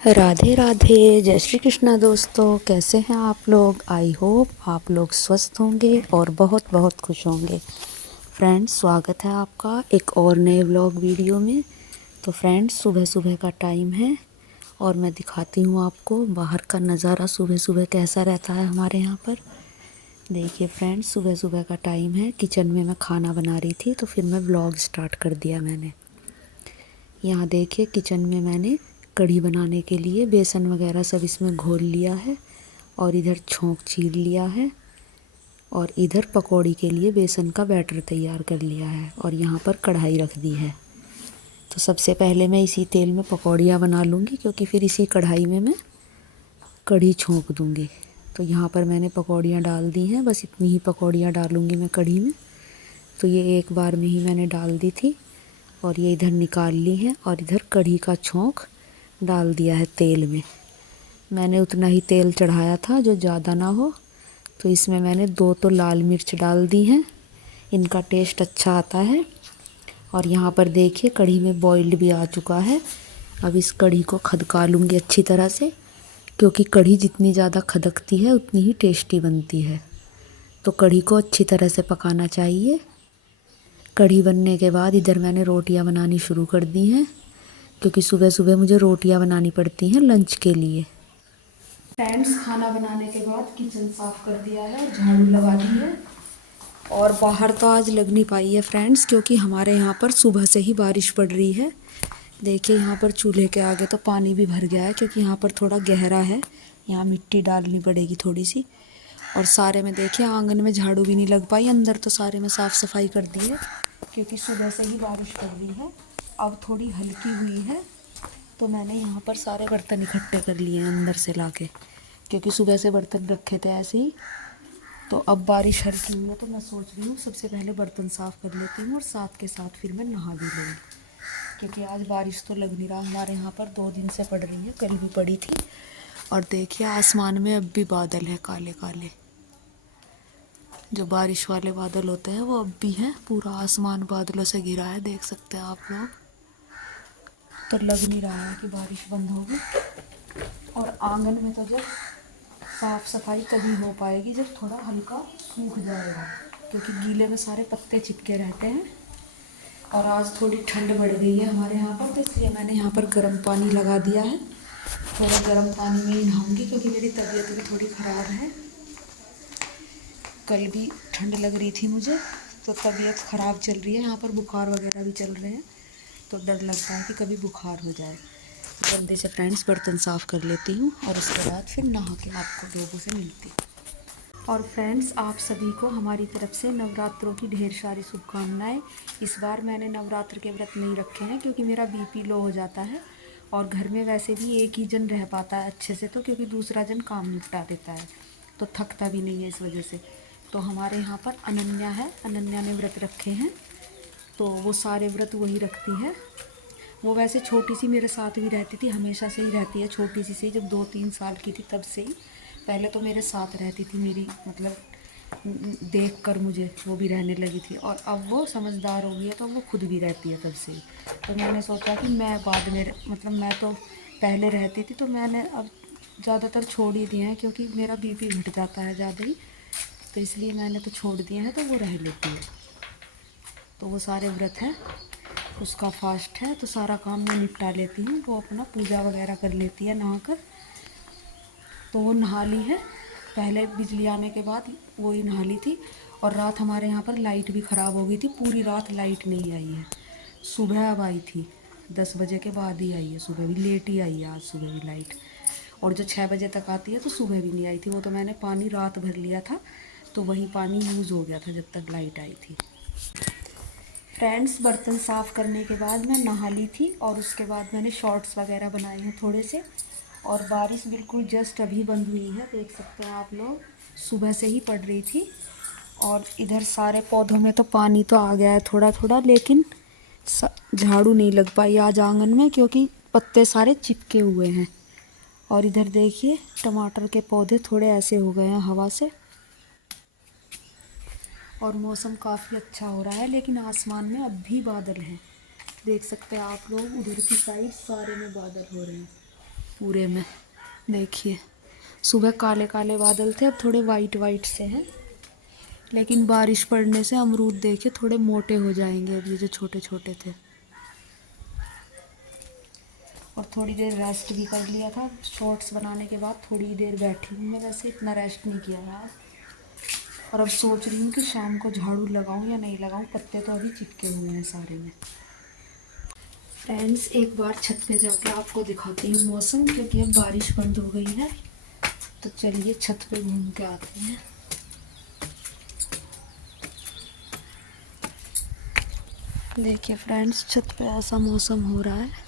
राधे राधे, जय श्री कृष्णा दोस्तों। कैसे हैं आप लोग? आई होप आप लोग स्वस्थ होंगे और बहुत बहुत खुश होंगे। फ्रेंड्स, स्वागत है आपका एक और नए व्लॉग वीडियो में। तो फ्रेंड्स, सुबह सुबह का टाइम है और मैं दिखाती हूँ आपको बाहर का नज़ारा सुबह सुबह कैसा रहता है हमारे यहाँ पर। देखिए फ्रेंड्स, सुबह सुबह का टाइम है। किचन में मैं खाना बना रही थी तो फिर मैं व्लॉग स्टार्ट कर दिया मैंने। यहाँ देखिए किचन में मैंने कढ़ी बनाने के लिए बेसन वगैरह सब इसमें घोल लिया है और इधर छोंक चीर लिया है और इधर पकौड़ी के लिए बेसन का बैटर तैयार कर लिया है और यहाँ पर कढ़ाई रख दी है। तो सबसे पहले मैं इसी तेल में पकौड़ियाँ बना लूँगी क्योंकि फिर इसी कढ़ाई में मैं कढ़ी छोंक दूँगी। तो यहाँ पर मैंने पकौड़ियाँ डाल दी हैं, बस इतनी ही पकौड़ियाँ डालूँगी मैं कढ़ी में। तो ये एक बार में ही मैंने डाल दी थी और ये इधर निकाल ली है और इधर कढ़ी का छोंक डाल दिया है तेल में। मैंने उतना ही तेल चढ़ाया था जो ज़्यादा ना हो, तो इसमें मैंने 2 तो लाल मिर्च डाल दी हैं, इनका टेस्ट अच्छा आता है। और यहाँ पर देखिए कढ़ी में बॉइल्ड भी आ चुका है। अब इस कढ़ी को खदका लूँगी अच्छी तरह से, क्योंकि कढ़ी जितनी ज़्यादा खदकती है उतनी ही टेस्टी बनती है। तो कढ़ी को अच्छी तरह से पकाना चाहिए। कढ़ी बनने के बाद इधर मैंने रोटियां बनानी शुरू कर दी हैं, क्योंकि सुबह सुबह मुझे रोटियां बनानी पड़ती हैं लंच के लिए। फ्रेंड्स, खाना बनाने के बाद किचन साफ़ कर दिया है, झाड़ू लगा दी है और बाहर तो आज लग नहीं पाई है फ्रेंड्स, क्योंकि हमारे यहाँ पर सुबह से ही बारिश पड़ रही है। देखिए यहाँ पर चूल्हे के आगे तो पानी भी भर गया है, क्योंकि यहाँ पर थोड़ा गहरा है, यहाँ मिट्टी डालनी पड़ेगी थोड़ी सी। और सारे में देखिए आंगन में झाड़ू भी नहीं लग पाई, अंदर तो सारे में साफ़ सफाई कर दी है, क्योंकि सुबह से ही बारिश पड़ रही है। अब थोड़ी हल्की हुई है तो मैंने यहाँ पर सारे बर्तन इकट्ठे कर लिए हैं अंदर से लाके, क्योंकि सुबह से बर्तन रखे थे ऐसे ही। तो अब बारिश हल्की हुई है तो मैं सोच रही हूँ सबसे पहले बर्तन साफ़ कर लेती हूँ और साथ के साथ फिर मैं नहा भी लूँगी, क्योंकि आज बारिश तो लग नहीं रहा हमारे यहाँ पर, 2 दिन से पड़ रही है, कल भी पड़ी थी। और देखिए आसमान में अब भी बादल है काले काले, जो बारिश वाले बादल होते हैं वो अब भी हैं। पूरा आसमान बादलों से घिरा है, देख सकते हैं आप लोग। तो लग नहीं रहा है कि बारिश बंद होगी। और आंगन में तो जब साफ़ सफाई तभी हो पाएगी जब थोड़ा हल्का सूख जाएगा, क्योंकि गीले में सारे पत्ते चिपके रहते हैं। और आज थोड़ी ठंड बढ़ गई है हमारे यहाँ पर, तो इसलिए मैंने यहाँ पर गर्म पानी लगा दिया है। थोड़ा गर्म पानी में ही नहाऊंगी, क्योंकि मेरी तबीयत भी थोड़ी ख़राब है। कल भी ठंड लग रही थी मुझे, तो तबीयत ख़राब चल रही है, यहाँ पर बुखार वगैरह भी चल रहे हैं, तो डर लगता है कि कभी बुखार हो जाए। जल्दी से फ्रेंड्स बर्तन साफ़ कर लेती हूँ और उसके बाद फिर नहा के आपको लोगों से मिलती हूँ। और फ्रेंड्स, आप सभी को हमारी तरफ से नवरात्रों की ढेर सारी शुभकामनाएं। इस बार मैंने नवरात्र के व्रत नहीं रखे हैं, क्योंकि मेरा बीपी लो हो जाता है और घर में वैसे भी एक ही जन रह पाता है अच्छे से, तो क्योंकि दूसरा जन काम निपटा देता है तो थकता भी नहीं है इस वजह से। तो हमारे यहाँ पर अनन्या है, अनन्या ने व्रत रखे हैं, तो वो सारे व्रत वही रखती है। वो वैसे छोटी सी मेरे साथ भी रहती थी, हमेशा से ही रहती है, छोटी सी से जब 2-3 साल की थी तब से ही। पहले तो मेरे साथ रहती थी, मेरी मतलब देख कर मुझे वो भी रहने लगी थी, और अब वो समझदार हो गई है तो वो खुद भी रहती है तब से ही। तो मैंने सोचा कि मैं बाद में मतलब मैं तो पहले रहती थी, तो मैंने अब ज़्यादातर छोड़ ही दिए हैं, क्योंकि मेरा बीपी घट जाता है ज़्यादा ही, तो इसलिए मैंने तो छोड़ दिए हैं। तो वो रह लेती है, तो वो सारे व्रत हैं, उसका फास्ट है, तो सारा काम मैं निपटा लेती हूँ। वो अपना पूजा वगैरह कर लेती है नहाकर। तो वो नहा ली है, पहले बिजली आने के बाद वो ही नहा ली थी। और रात हमारे यहाँ पर लाइट भी ख़राब हो गई थी, पूरी रात लाइट नहीं आई है। सुबह अब आई थी, 10 बजे के बाद ही आई है, सुबह भी लेट ही आई है आज सुबह भी लाइट। और जो 6 बजे तक आती है तो सुबह भी नहीं आई थी, वो तो मैंने पानी रात भर लिया था, तो वही पानी यूज़ हो गया था जब तक लाइट आई थी। फ्रेंड्स, बर्तन साफ़ करने के बाद मैं नहा ली थी और उसके बाद मैंने शॉर्ट्स वगैरह बनाए हैं थोड़े से। और बारिश बिल्कुल जस्ट अभी बंद हुई है, देख सकते हैं आप लोग, सुबह से ही पड़ रही थी। और इधर सारे पौधों में तो पानी तो आ गया है थोड़ा थोड़ा, लेकिन झाड़ू नहीं लग पाई आज आंगन में, क्योंकि पत्ते सारे चिपके हुए हैं। और इधर देखिए टमाटर के पौधे थोड़े ऐसे हो गए हैं हवा से। और मौसम काफ़ी अच्छा हो रहा है, लेकिन आसमान में अब भी बादल हैं, देख सकते हैं आप लोग, उधर की साइड सारे में बादल हो रहे हैं। पूरे में। देखिए सुबह काले काले बादल थे, अब थोड़े वाइट वाइट से हैं, लेकिन बारिश पड़ने से अमरूद देखिए थोड़े मोटे हो जाएंगे अब, ये जो छोटे छोटे थे। और थोड़ी देर रेस्ट भी कर लिया था, शॉर्ट्स बनाने के बाद थोड़ी देर बैठी हूँ मैं, वैसे इतना रेस्ट नहीं किया यार। और अब सोच रही हूँ कि शाम को झाड़ू लगाऊँ या नहीं लगाऊँ, पत्ते तो अभी चिपके हुए हैं सारे में। फ्रेंड्स एक बार छत पे जाके आपको दिखाती हूँ मौसम, क्योंकि अब बारिश बंद हो गई है। तो चलिए छत पे घूम के आते हैं। देखिए फ्रेंड्स छत पे ऐसा मौसम हो रहा है।